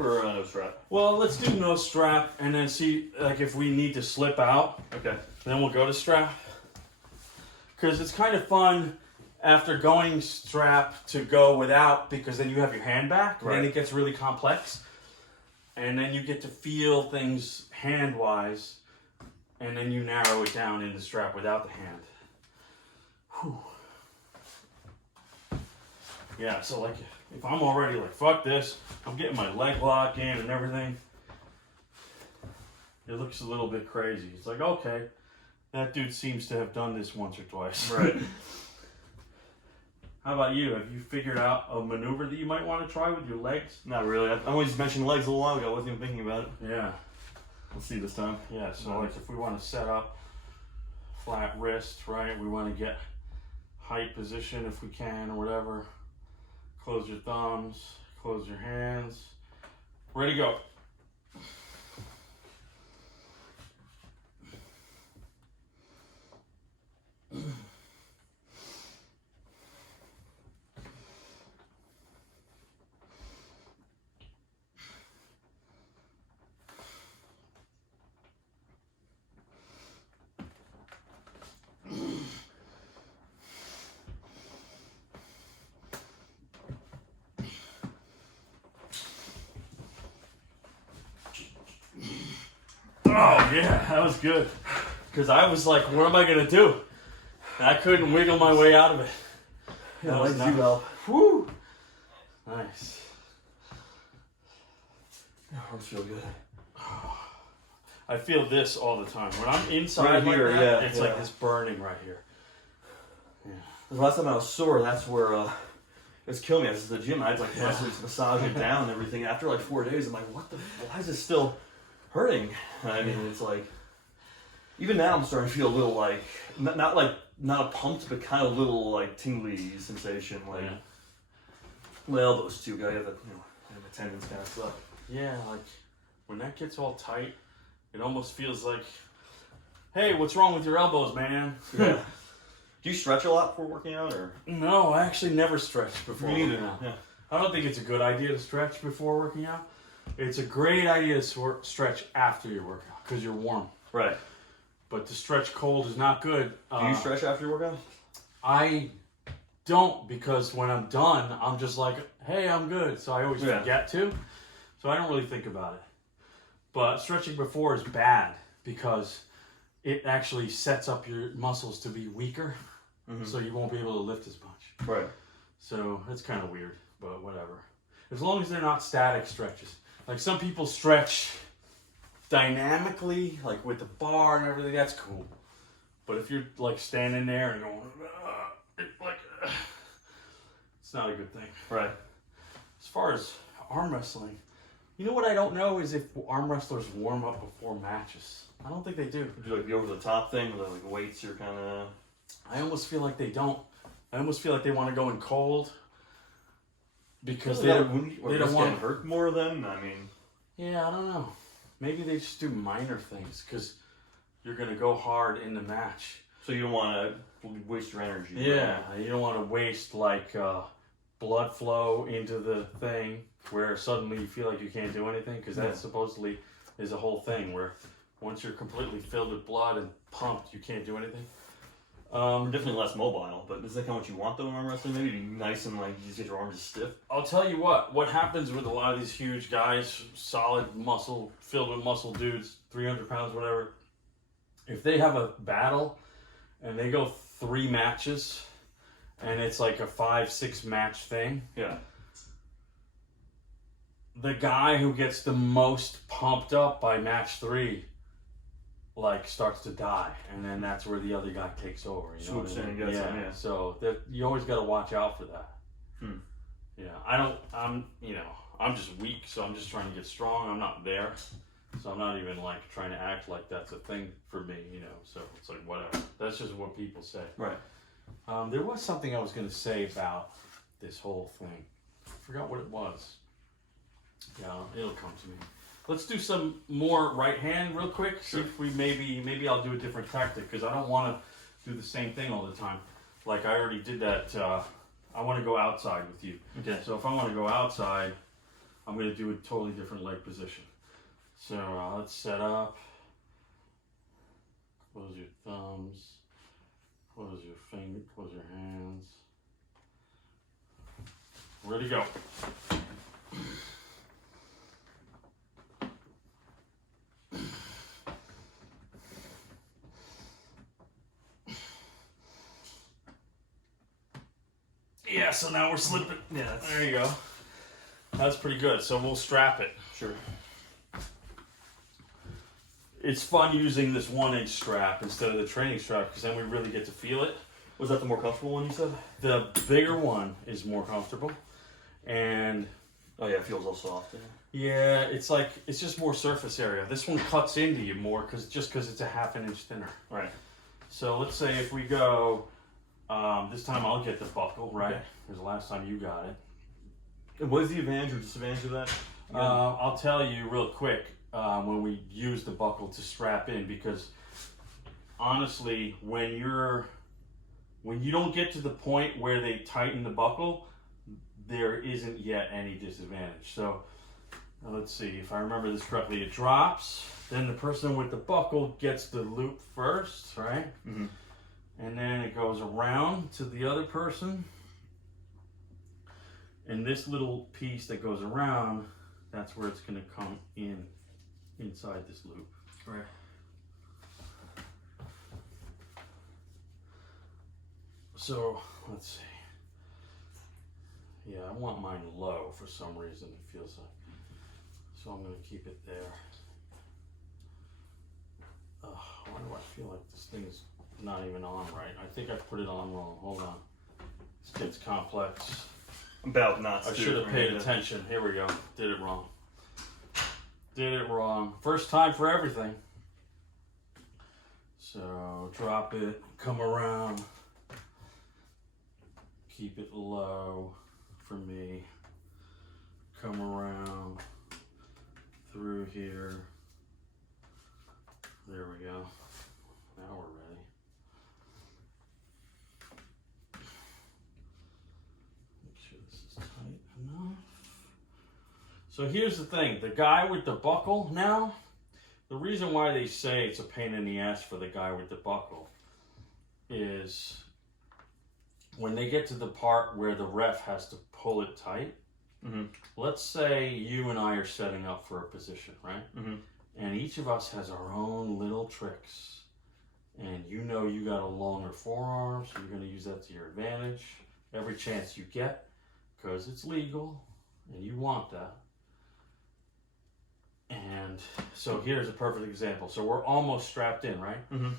strap or no strap? Well, let's do no strap and then see like if we need to slip out. Okay. Then we'll go to strap. Because it's kind of fun after going strap to go without, because then you have your hand back. Right. And then it gets really complex. And then you get to feel things hand-wise. And then you narrow it down in the strap without the hand. Whew. Yeah, so like if I'm already like, fuck this, I'm getting my leg lock in and everything. It looks a little bit crazy. It's like, okay, that dude seems to have done this once or twice. Right. How about you? Have you figured out a maneuver that you might want to try with your legs? Not really. I only just mentioned legs a little while ago. I wasn't even thinking about it. Yeah. Let's see this time. Yeah, so like if we want to set up flat wrist, right? We want to get height position if we can or whatever. Close your thumbs, close your hands. Ready, go. Oh yeah, that was good. Because I was like, what am I going to do? And I couldn't wiggle my way out of it. Yeah, That was legs do nice. help. Whew. Nice. Arms feel good. I feel this all the time. When I'm inside Right like here, that, yeah, it's yeah. like this burning right here. Yeah. The last time I was sore, that's where it was killing me. I was at the gym. I had like massage it down and everything. After like 4 days, I'm like, why is this still hurting? I mean, it's like, even now I'm starting to feel a little like, not a pumped, but kind of a little like tingly sensation. Like, my elbows too. I have the, the tendons kind of suck. Yeah, like when that gets all tight, it almost feels like, hey, what's wrong with your elbows, man? Yeah. Do you stretch a lot before working out, or? No, I actually never stretched before Me working neither. out. Yeah. I don't think it's a good idea to stretch before working out. It's a great idea to stretch after your workout because you're warm. Right. But to stretch cold is not good. Do you stretch after your workout? I don't, because when I'm done, I'm just like, hey, I'm good. So I always forget to. So I don't really think about it. But stretching before is bad because it actually sets up your muscles to be weaker. Mm-hmm. So you won't be able to lift as much. Right. So it's kind of weird, but whatever. As long as they're not static stretches. Like some people stretch dynamically, like with the bar and everything, that's cool. But if you're like standing there and going, it's not a good thing. Right. As far as arm wrestling, you know what I don't know is if arm wrestlers warm up before matches. I don't think they do. Do like the over the top thing with like weights? You're kind of. I almost feel like they don't. I almost feel like they want to go in cold because they don't want to hurt more than. I mean. Yeah, I don't know. Maybe they just do minor things because you're gonna go hard in the match. So you don't want to waste your energy. Yeah, you don't want to waste like blood flow into the thing where suddenly you feel like you can't do anything, because that supposedly is a whole thing where once you're completely filled with blood and pumped, you can't do anything. Definitely less mobile, but is that kind of what you want though in arm wrestling? Maybe be nice and like you just get your arms stiff. I'll tell you what happens with a lot of these huge guys, solid muscle, filled with muscle dudes, 300 pounds, whatever. If they have a battle and they go 3 matches and it's like a 5-6 match thing. Yeah. The guy who gets the most pumped up by match 3 like starts to die, and then that's where the other guy takes over. You know what I mean? Yeah. So you always got to watch out for that. Yeah, I'm just weak, so I'm just trying to get strong. I'm not there, so I'm not even like trying to act like that's a thing for me, so it's like whatever. That's just what people say. Right. There was something I was going to say about this whole thing. I forgot what it was. Yeah, it'll come to me. Let's do some more right hand real quick. See if we maybe I'll do a different tactic, because I don't want to do the same thing all the time. Like I already did that. I want to go outside with you. Okay. So if I want to go outside, I'm going to do a totally different leg position. So let's set up. Close your thumbs. Close your finger. Close your hands. Ready to go. Yeah, so now we're slipping. Yeah, there you go. That's pretty good. So we'll strap it. Sure. It's fun using this 1-inch strap instead of the training strap because then we really get to feel it. Was that the more comfortable one you said? The bigger one is more comfortable. And oh yeah, it feels all soft. Yeah, it's like, it's just more surface area. This one cuts into you more because it's a 1/2 inch thinner. Right. So let's say if we go, this time I'll get the buckle, right? Okay. Because the last time you got it. And what is the advantage or disadvantage of that? I'll tell you real quick when we use the buckle to strap in, because honestly, when you don't get to the point where they tighten the buckle, there isn't yet any disadvantage. So let's see, if I remember this correctly, it drops, then the person with the buckle gets the loop first, right? Mm-hmm. And then it goes around to the other person. And this little piece that goes around, that's where it's going to come inside this loop. Right. So, let's see. Yeah, I want mine low for some reason, it feels like. So I'm going to keep it there. Why do I feel like this thing's not even on right? I think I put it on wrong. Hold on. This gets complex. About not. I should have paid attention. Here we go. Did it wrong. Did it wrong. First time for everything. So drop it, come around, keep it low for me, come around through here. There we go. Now we're ready. Make sure this is tight enough. So here's the thing, the guy with the buckle now, the reason why they say it's a pain in the ass for the guy with the buckle is when they get to the part where the ref has to pull it tight. Mm-hmm. Let's say you and I are setting up for a position, right? Mm-hmm. And each of us has our own little tricks. And you know you got a longer forearm, so you're going to use that to your advantage every chance you get, because it's legal and you want that. And so here's a perfect example. So we're almost strapped in, right? Mm-hmm.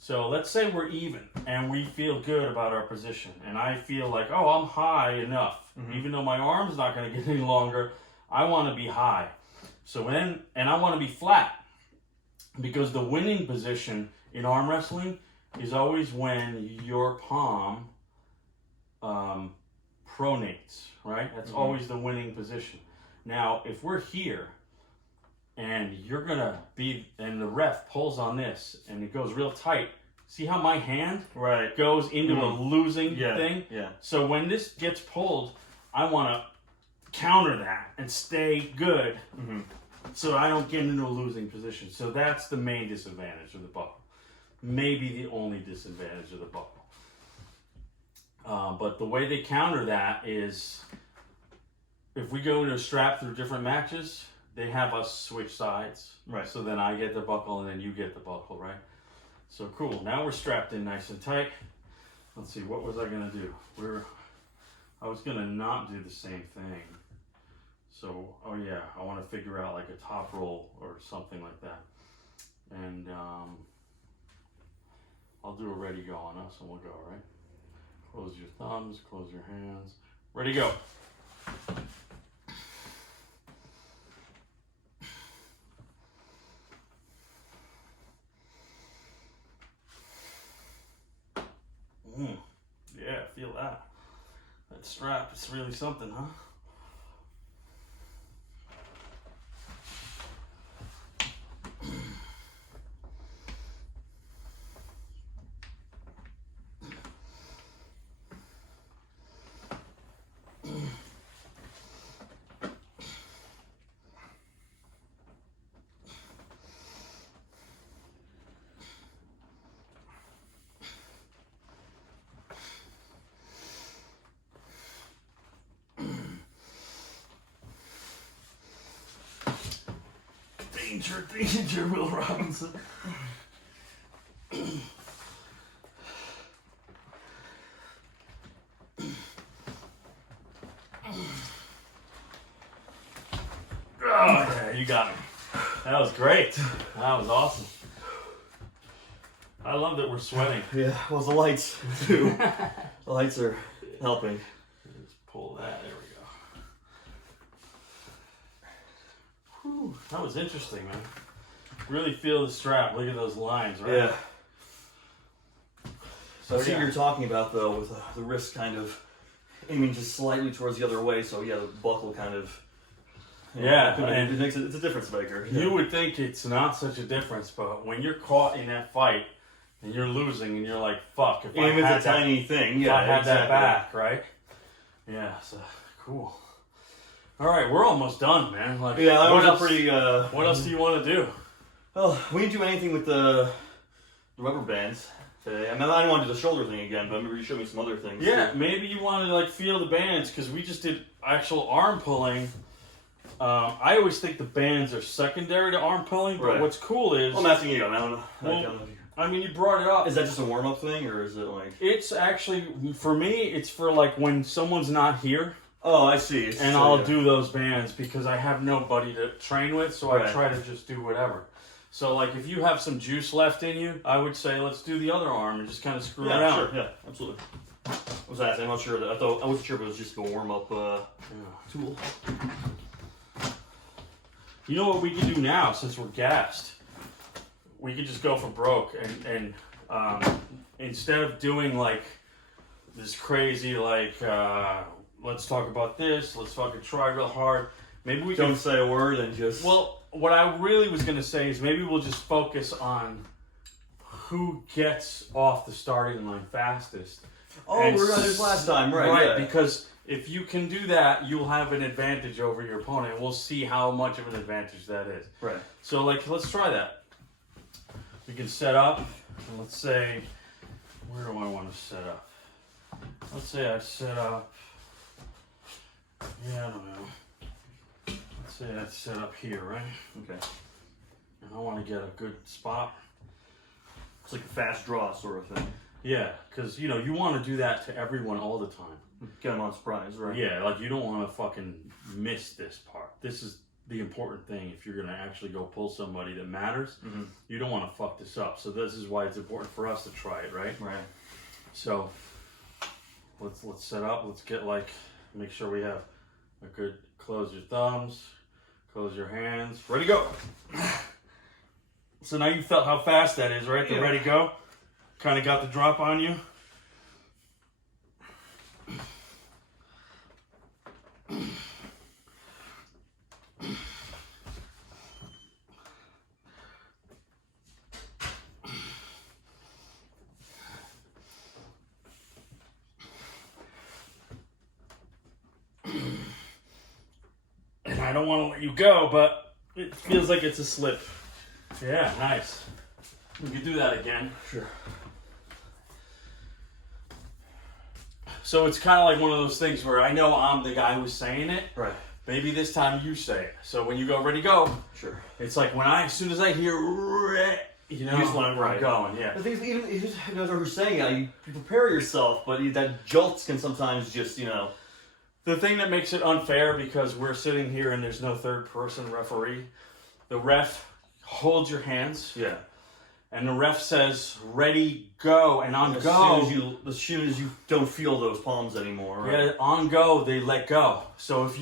So let's say we're even and we feel good about our position. And I feel like, oh, I'm high enough. Mm-hmm. Even though my arm's not going to get any longer, I want to be high. And I want to be flat. Because the winning position in arm wrestling is always when your palm pronates, right? That's Mm-hmm. always the winning position. Now, if we're here, and you're gonna be, and the ref pulls on this, and it goes real tight. See how my hand goes into a losing thing? Yeah. So when this gets pulled, I want to counter that and stay good, so I don't get into a losing position. So that's the main disadvantage of the buckle. Maybe the only disadvantage of the buckle. But the way they counter that is, if we go into a strap through different matches, they have us switch sides. Right. So then I get the buckle and then you get the buckle, right? So cool. Now we're strapped in nice and tight. Let's see, what was I going to do? I was going to not do the same thing. So, oh yeah, I want to figure out like a top roll or something like that. And I'll do a ready go on us and we'll go, right? Close your thumbs, close your hands. Ready, go. Yeah, feel that. That strap, it's really something, huh? danger, Will Robinson. Oh, yeah, you got me. That was great. That was awesome. I love that we're sweating. Yeah, well, the lights, too. The lights are helping. Just pull that. There we go. Whew, that was interesting, man. Really feel the strap. Look at those lines, right? Yeah. So I see yeah. what you're talking about, though, with the wrist kind of aiming just slightly towards the other way. So, yeah, the buckle kind of... Yeah, and it makes it's a difference maker. Yeah. You would think it's not such a difference, but when you're caught in that fight and you're losing and you're like, fuck, if even if it's a tiny thing, yeah, if I had exactly. that back, right? Yeah, so cool. All right, we're almost done, man. Like, yeah, that what was else, a pretty. What else do you want to do? Well, we didn't do anything with the rubber bands today. I mean, I didn't want to do the shoulder thing again, but maybe you showed me some other things. Yeah, too. maybe you want to like feel the bands because we just did actual arm pulling. I always think the bands are secondary to arm pulling, but right. What's cool is... I'm asking you, I don't know. Well, I mean, you brought it up. Is that just a warm-up thing, or is it like... It's actually, for me, it's for like when someone's not here. Oh, I see. And I'll do those bands because I have nobody to train with, so right. I try to just do whatever. So like if you have some juice left in you, I would say let's do the other arm and just kind of screw around. Sure, yeah, absolutely. I was asking, I'm not sure. I wasn't sure if it was just a warm-up tool. You know what we can do now, since we're gassed? We could just go for broke, and instead of doing like this crazy like let's talk about this, let's fucking try real hard. Maybe we don't say a word and just. Well, what I really was gonna say is maybe we'll just focus on who gets off the starting line fastest. Oh, we're gonna do this last time, right? Right, yeah. because if you can do that, you'll have an advantage over your opponent, and we'll see how much of an advantage that is. Right. So, like, let's try that. We can set up, and let's say, where do I want to set up? Let's say I set up, yeah, I don't know. Let's say I set up here, right? Okay. And I want to get a good spot. It's like a fast draw sort of thing. Yeah, because, you know, you want to do that to everyone all the time. Get them on surprise, right? Yeah, like you don't want to fucking miss this part. This is the important thing. If you're going to actually go pull somebody that matters, you don't want to fuck this up. So this is why it's important for us to try it, right? Right. So let's set up. Let's get make sure we have a good, close your thumbs, close your hands. Ready, go. So now you felt how fast that is, right? The Yeah. ready, go. Kind of got the drop on you. And I don't want to let you go, but it feels like it's a slip. Yeah, nice. We could do that again. Sure. So it's kind of like one of those things where I know I'm the guy who's saying it. Right. Maybe this time you say it. So when you go, ready, go. Sure. It's like as soon as I hear, you know, just want to I'm going. Yeah. The thing is, even if you know what you're saying, you prepare yourself, but that jolts can sometimes just, The thing that makes it unfair, because we're sitting here and there's no third person referee, the ref holds your hands. Yeah. And the ref says, ready, go. And on As go. soon as you don't feel those palms anymore. Right? Yeah, on go, they let go. So if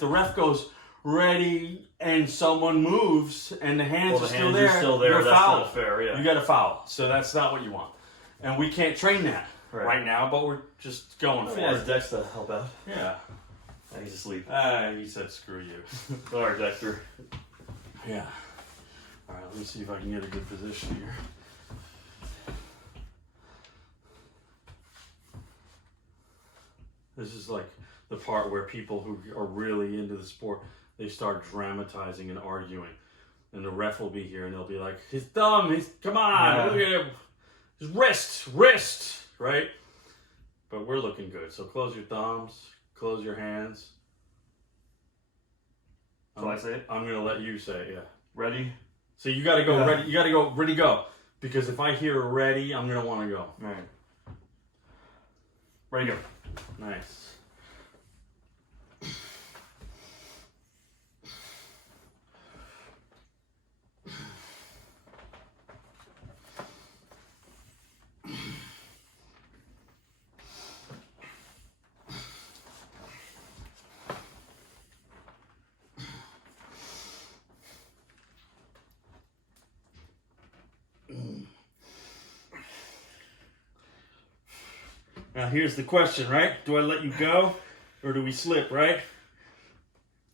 the ref goes, ready, and someone moves, and the hands are still there, you're that's foul. not fair, yeah. You got a foul. So that's not what you want. And we can't train that right now, but we're just going for it. Dex to help out. Yeah. He's asleep. He said, screw you. Sorry, Dexter. Yeah. All right, let me see if I can get a good position here. This is like the part where people who are really into the sport, they start dramatizing and arguing. And the ref will be here and they'll be like, his thumb, come on, look at him. His wrist, right? But we're looking good. So close your thumbs, close your hands. So I say it? I'm going to let you say it, yeah. Ready? So you got to go ready. You got to go ready, go. Because if I hear ready, I'm gonna want to go. All right. Ready, go. Nice. Now here's the question, right? Do I let you go or do we slip, right?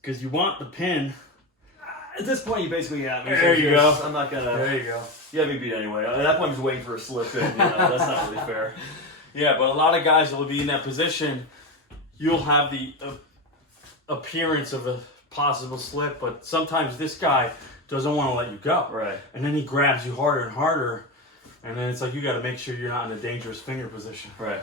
Because you want the pin. At this point, you basically have me. There you go. I'm not gonna. There you go. You have me beat anyway. At that point, I'm just waiting for a slip in. That's not really fair. Yeah, but a lot of guys will be in that position. You'll have the appearance of a possible slip, but sometimes this guy doesn't want to let you go. Right. And then he grabs you harder and harder, and then it's like you got to make sure you're not in a dangerous finger position. Right.